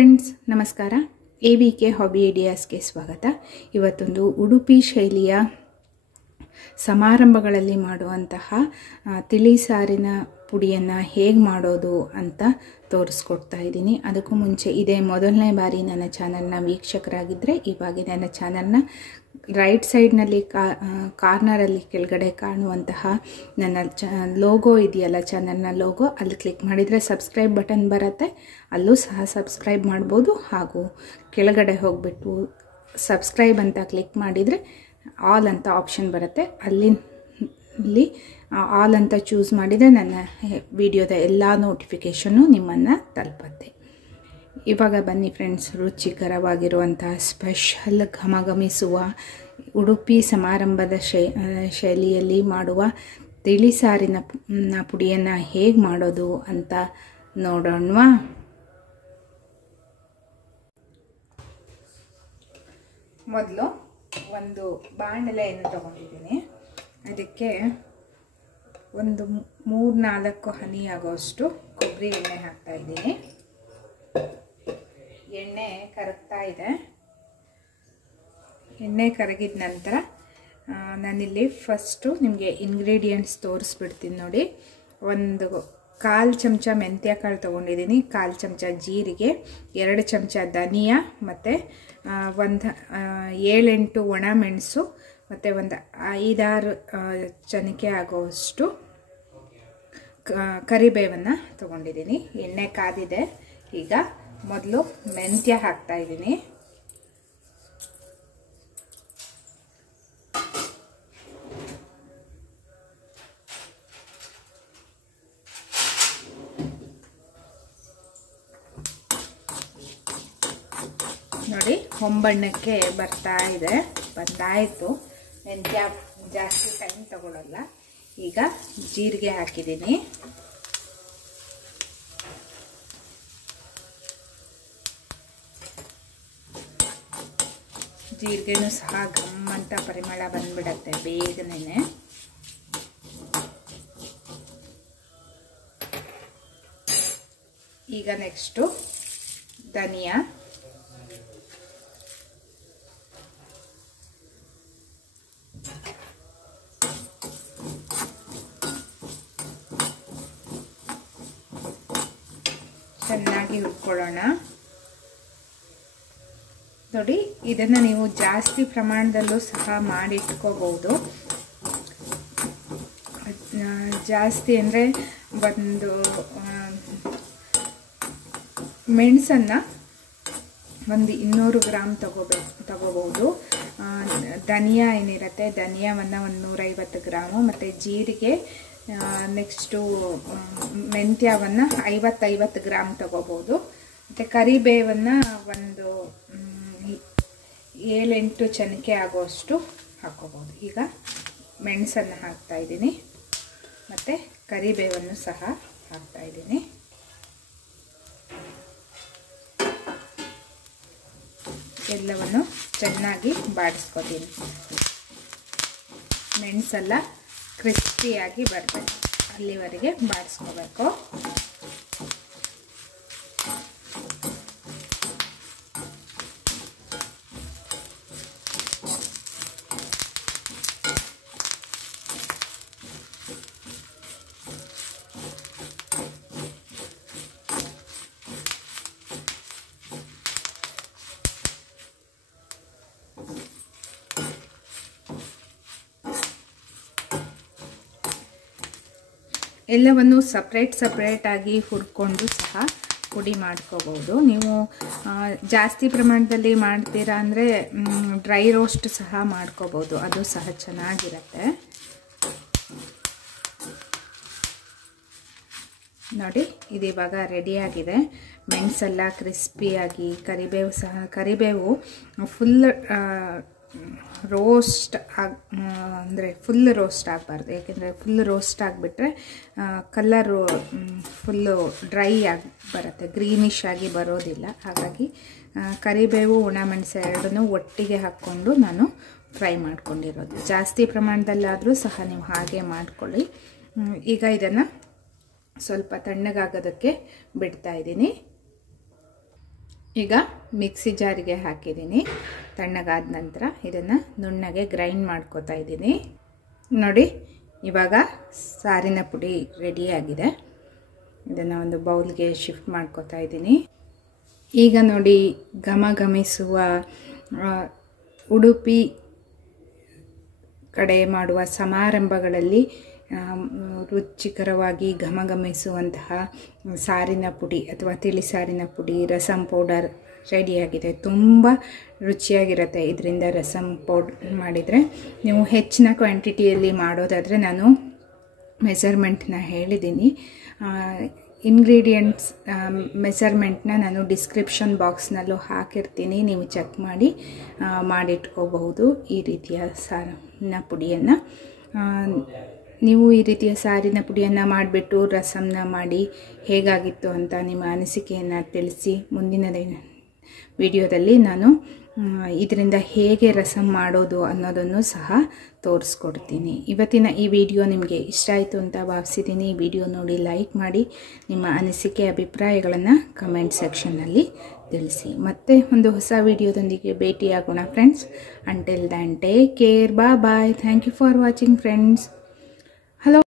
Friends, ನಮಸ್ಕಾರ. AVK hobby ಐಡಿಯಾಸ್ಗೆ ಸ್ವಾಗತ. ಇವತ್ತೊಂದು ಉಡುಪಿ ಶೈಲಿಯ ಸಮಾರಂಭಗಳಲ್ಲಿ ಮಾಡುವಂತಹ ತಿಳಿ ಸಾರಿನ ಪುಡಿಯನ್ನು ಹೇಗೆ ಮಾಡೋದು ಅಂತ ತೋರಿಸ್ಕೊಡ್ತಾ ಇದ್ದೀನಿ. ಅದಕ್ಕೂ ಮುಂಚೆ ಇದೇ ಮೊದಲನೇ ಬಾರಿ ನನ್ನ ಚಾನಲ್ನ ವೀಕ್ಷಕರಾಗಿದ್ದರೆ ಇವಾಗ ನನ್ನ ಚಾನಲ್ನ ರೈಟ್ ಸೈಡ್ನಲ್ಲಿ ಕಾರ್ನರಲ್ಲಿ ಕೆಳಗಡೆ ಕಾಣುವಂತಹ ನನ್ನ ಲೋಗೋ ಇದೆಯಲ್ಲ, ಚಾನಲ್ನ ಲೋಗೋ, ಅಲ್ಲಿ ಕ್ಲಿಕ್ ಮಾಡಿದರೆ ಸಬ್ಸ್ಕ್ರೈಬ್ ಬಟನ್ ಬರುತ್ತೆ. ಅಲ್ಲೂ ಸಹ ಸಬ್ಸ್ಕ್ರೈಬ್ ಮಾಡ್ಬೋದು. ಹಾಗೂ ಕೆಳಗಡೆ ಹೋಗಿಬಿಟ್ಟು ಸಬ್ಸ್ಕ್ರೈಬ್ ಅಂತ ಕ್ಲಿಕ್ ಮಾಡಿದರೆ ಆಲ್ ಅಂತ ಆಪ್ಷನ್ ಬರುತ್ತೆ. ಅಲ್ಲಿ ಆಲ್ ಅಂತ ಚೂಸ್ ಮಾಡಿದರೆ ನನ್ನ ವಿಡಿಯೋದ ಎಲ್ಲ ನೋಟಿಫಿಕೇಷನ್ನು ನಿಮ್ಮನ್ನು ತಲುಪುತ್ತೆ. ಇವಾಗ ಬನ್ನಿ ಫ್ರೆಂಡ್ಸ್, ರುಚಿಕರವಾಗಿರುವಂತಹ ಸ್ಪೆಷಲ್ ಘಮಘಮಿಸುವ ಉಡುಪಿ ಸಮಾರಂಭದ ಶೈಲಿಯಲ್ಲಿ ಮಾಡುವ ತಿಳಿ ಸಾರಿನ ಪುಡಿಯನ್ನು ಹೇಗೆ ಮಾಡೋದು ಅಂತ ನೋಡೋಣವಾ. ಮೊದಲು ಒಂದು ಬಾಣಲೆಯನ್ನು ತಗೊಂಡಿದ್ದೀನಿ. ಅದಕ್ಕೆ ಒಂದು 3-4 ಹನಿ ಆಗೋಷ್ಟು ಕೊಬ್ಬರಿ ಎಣ್ಣೆ ಹಾಕ್ತಾ ಇದ್ದೀನಿ. ಎಣ್ಣೆ ಕರಗ್ತಾ ಇದೆ. ಎಣ್ಣೆ ಕರಗಿದ ನಂತರ ನಾನಿಲ್ಲಿ ಫಸ್ಟು ನಿಮಗೆ ಇಂಗ್ರೀಡಿಯೆಂಟ್ಸ್ ತೋರಿಸ್ಬಿಡ್ತೀನಿ ನೋಡಿ. 1/4 ಚಮಚ ಮೆಂತ್ಯ ಕಾಳು ತೊಗೊಂಡಿದ್ದೀನಿ, 1/4 ಚಮಚ ಜೀರಿಗೆ, 2 ಚಮಚ ಧನಿಯಾ, ಮತ್ತು 7-8 ಒಣ ಮೆಣಸು, ಮತ್ತು 5-6 ಚಣಿಕೆ ಆಗೋಷ್ಟು ಕರಿಬೇವನ್ನು ತೊಗೊಂಡಿದ್ದೀನಿ. ಎಣ್ಣೆ ಕಾದಿದೆ. ಈಗ ಮೊದಲು ಮೆಂತ್ಯ ಹಾಕ್ತಾ ಇದ್ದೀನಿ. ನೋಡಿ, ಹೊಂಬಣ್ಣಕ್ಕೆ ಬರ್ತಾ ಇದೆ, ಬಂದಾಯಿತು. ಮೆಂತ್ಯ ಜಾಸ್ತಿ ಟೈಮ್ ತಗೊಳ್ಳಲ್ಲ. ಈಗ ಜೀರಿಗೆ ಹಾಕಿದ್ದೀನಿ. ಜೀರಿಗೆನೂ ಸಹ ಘಮ್ ಅಂತ ಪರಿಮಳ ಬಂದ್ಬಿಡತ್ತೆ ಬೇಗನೆ. ಈಗ ನೆಕ್ಸ್ಟು ಧನಿಯಾ, ಚೆನ್ನಾಗಿ ಹುರ್ಕೊಳ್ಳೋಣ. ನೋಡಿ, ಇದನ್ನು ನೀವು ಜಾಸ್ತಿ ಪ್ರಮಾಣದಲ್ಲೂ ಸಹ ಮಾಡಿಟ್ಕೋಬಹುದು. ಜಾಸ್ತಿ ಅಂದರೆ ಒಂದು ಮೆಣಸನ್ನು 200 ಗ್ರಾಮ್ ತಗೋಬಹುದು. ಧನಿಯಾ ಏನಿರುತ್ತೆ, ಧನಿಯಾವನ್ನು 150 ಗ್ರಾಮು, ಮತ್ತು ಜೀರಿಗೆ ನೆಕ್ಸ್ಟು ಮೆಂತ್ಯವನ್ನು 50 ಗ್ರಾಮ್ ತಗೋಬಹುದು. ಮತ್ತು ಕರಿಬೇವನ್ನು 7-8 ಚಣಿಕೆ ಆಗೋಷ್ಟು ಹಾಕೋಬಹುದು. ಈಗ ಮೆಣಸನ್ನು ಹಾಕ್ತಾ ಇದ್ದೀನಿ, ಮತ್ತು ಕರಿಬೇವನ್ನು ಸಹ ಹಾಕ್ತಾ ಇದ್ದೀನಿ. ಎಲ್ಲವನ್ನು ಚೆನ್ನಾಗಿ ಬಾಡಿಸ್ಕೊತೀನಿ. ಮೆಣಸೆಲ್ಲ ಕ್ರಿಸ್ಪಿಯಾಗಿ ಬರಬೇಕು, ಅಲ್ಲಿವರೆಗೆ ಬಾಡಿಸ್ಕೋಬೇಕು. ಎಲ್ಲವನ್ನು ಸಪ್ರೇಟಾಗಿ ಹುರ್ಕೊಂಡು ಸಹ ಪುಡಿ ಮಾಡ್ಕೋಬಹುದು. ನೀವು ಜಾಸ್ತಿ ಪ್ರಮಾಣದಲ್ಲಿ ಮಾಡ್ತೀರಾ ಅಂದರೆ ಡ್ರೈ ರೋಸ್ಟ್ ಸಹ ಮಾಡ್ಕೋಬಹುದು, ಅದು ಸಹ ಚೆನ್ನಾಗಿರುತ್ತೆ. ನೋಡಿ, ಇದು ಇವಾಗ ರೆಡಿಯಾಗಿದೆ. ಮೆಣಸೆಲ್ಲ ಕ್ರಿಸ್ಪಿಯಾಗಿ, ಕರಿಬೇವು ಫುಲ್ ರೋಸ್ಟ್ ಅಂದರೆ ಫುಲ್ ರೋಸ್ಟ್ ಆಗಬಾರ್ದು. ಯಾಕೆಂದರೆ ಫುಲ್ ರೋಸ್ಟ್ ಆಗಿಬಿಟ್ರೆ ಕಲರು ಫುಲ್ಲು ಡ್ರೈ ಆಗಿ ಬರುತ್ತೆ, ಗ್ರೀನಿಶ್ ಆಗಿ ಬರೋದಿಲ್ಲ. ಹಾಗಾಗಿ ಕರಿಬೇವು, ಒಣಮೆಣಸು ಎರಡನ್ನೂ ಒಟ್ಟಿಗೆ ಹಾಕ್ಕೊಂಡು ನಾನು ಫ್ರೈ ಮಾಡ್ಕೊಂಡಿರೋದು. ಜಾಸ್ತಿ ಪ್ರಮಾಣದಲ್ಲಾದರೂ ಸಹ ನೀವು ಹಾಗೆ ಮಾಡ್ಕೊಳ್ಳಿ. ಈಗ ಇದನ್ನು ಸ್ವಲ್ಪ ತಣ್ಣಗಾಗೋದಕ್ಕೆ ಬಿಡ್ತಾ ಇದ್ದೀನಿ. ಈಗ ಮಿಕ್ಸಿ ಜಾರಿಗೆ ಹಾಕಿದ್ದೀನಿ. ತಣ್ಣಗಾದ ನಂತರ ಇದನ್ನು ನುಣ್ಣಗೆ ಗ್ರೈಂಡ್ ಮಾಡ್ಕೋತಾ ಇದ್ದೀನಿ. ನೋಡಿ, ಇವಾಗ ಸಾರಿನ ಪುಡಿ ರೆಡಿಯಾಗಿದೆ. ಇದನ್ನು ಒಂದು ಬೌಲ್ಗೆ ಶಿಫ್ಟ್ ಮಾಡ್ಕೋತಾ ಇದ್ದೀನಿ. ಈಗ ನೋಡಿ, ಘಮಘಮಿಸುವ ಉಡುಪಿ ಕಡೆ ಮಾಡುವ ಸಮಾರಂಭಗಳಲ್ಲಿ ರುಚಿಕರವಾಗಿ ಘಮಘಮಿಸುವಂತಹ ಸಾರಿನ ಪುಡಿ ಅಥವಾ ತಿಳಿ ಸಾರಿನ ಪುಡಿ, ರಸಮ್ ಪೌಡರ್ ರೆಡಿಯಾಗಿದೆ. ತುಂಬ ರುಚಿಯಾಗಿರುತ್ತೆ ಇದರಿಂದ ರಸಮ್ ಪೌಡರ್ ಮಾಡಿದರೆ. ನೀವು ಹೆಚ್ಚಿನ ಕ್ವಾಂಟಿಟಿಯಲ್ಲಿ ಮಾಡೋದಾದರೆ ನಾನು ಮೆಸರ್ಮೆಂಟ್ನ ಹೇಳಿದ್ದೀನಿ. ಇಂಗ್ರೀಡಿಯೆಂಟ್ಸ್ ಮೆಸರ್ಮೆಂಟ್ನ ನಾನು ಡಿಸ್ಕ್ರಿಪ್ಷನ್ ಬಾಕ್ಸ್ನಲ್ಲೂ ಹಾಕಿರ್ತೀನಿ, ನೀವು ಚೆಕ್ ಮಾಡಿ ಮಾಡಿಟ್ಕೋಬಹುದು. ಈ ರೀತಿಯ ಸಾರಿನ ಪುಡಿಯನ್ನು ನೀವು ಈ ರೀತಿಯ ಸಾರಿನ ಪುಡಿಯನ್ನು ಮಾಡಿಬಿಟ್ಟು ರಸಮ್ನ ಮಾಡಿ ಹೇಗಾಗಿತ್ತು ಅಂತ ನಿಮ್ಮ ಅನಿಸಿಕೆಯನ್ನು ತಿಳಿಸಿ. ಮುಂದಿನ ವಿಡಿಯೋದಲ್ಲಿ ನಾನು ಇದರಿಂದ ಹೇಗೆ ರಸಮ್ ಮಾಡೋದು ಅನ್ನೋದನ್ನು ಸಹ ತೋರಿಸ್ಕೊಡ್ತೀನಿ. ಇವತ್ತಿನ ಈ ವಿಡಿಯೋ ನಿಮಗೆ ಇಷ್ಟ ಆಯಿತು ಅಂತ ಭಾವಿಸಿದ್ದೀನಿ. ಈ ವಿಡಿಯೋ ನೋಡಿ ಲೈಕ್ ಮಾಡಿ, ನಿಮ್ಮ ಅನಿಸಿಕೆ ಅಭಿಪ್ರಾಯಗಳನ್ನು ಕಮೆಂಟ್ ಸೆಕ್ಷನ್ನಲ್ಲಿ ತಿಳಿಸಿ. ಮತ್ತೆ ಒಂದು ಹೊಸ ವಿಡಿಯೋದೊಂದಿಗೆ ಭೇಟಿಯಾಗೋಣ friends. Until then take care, bye. Thank you for watching friends.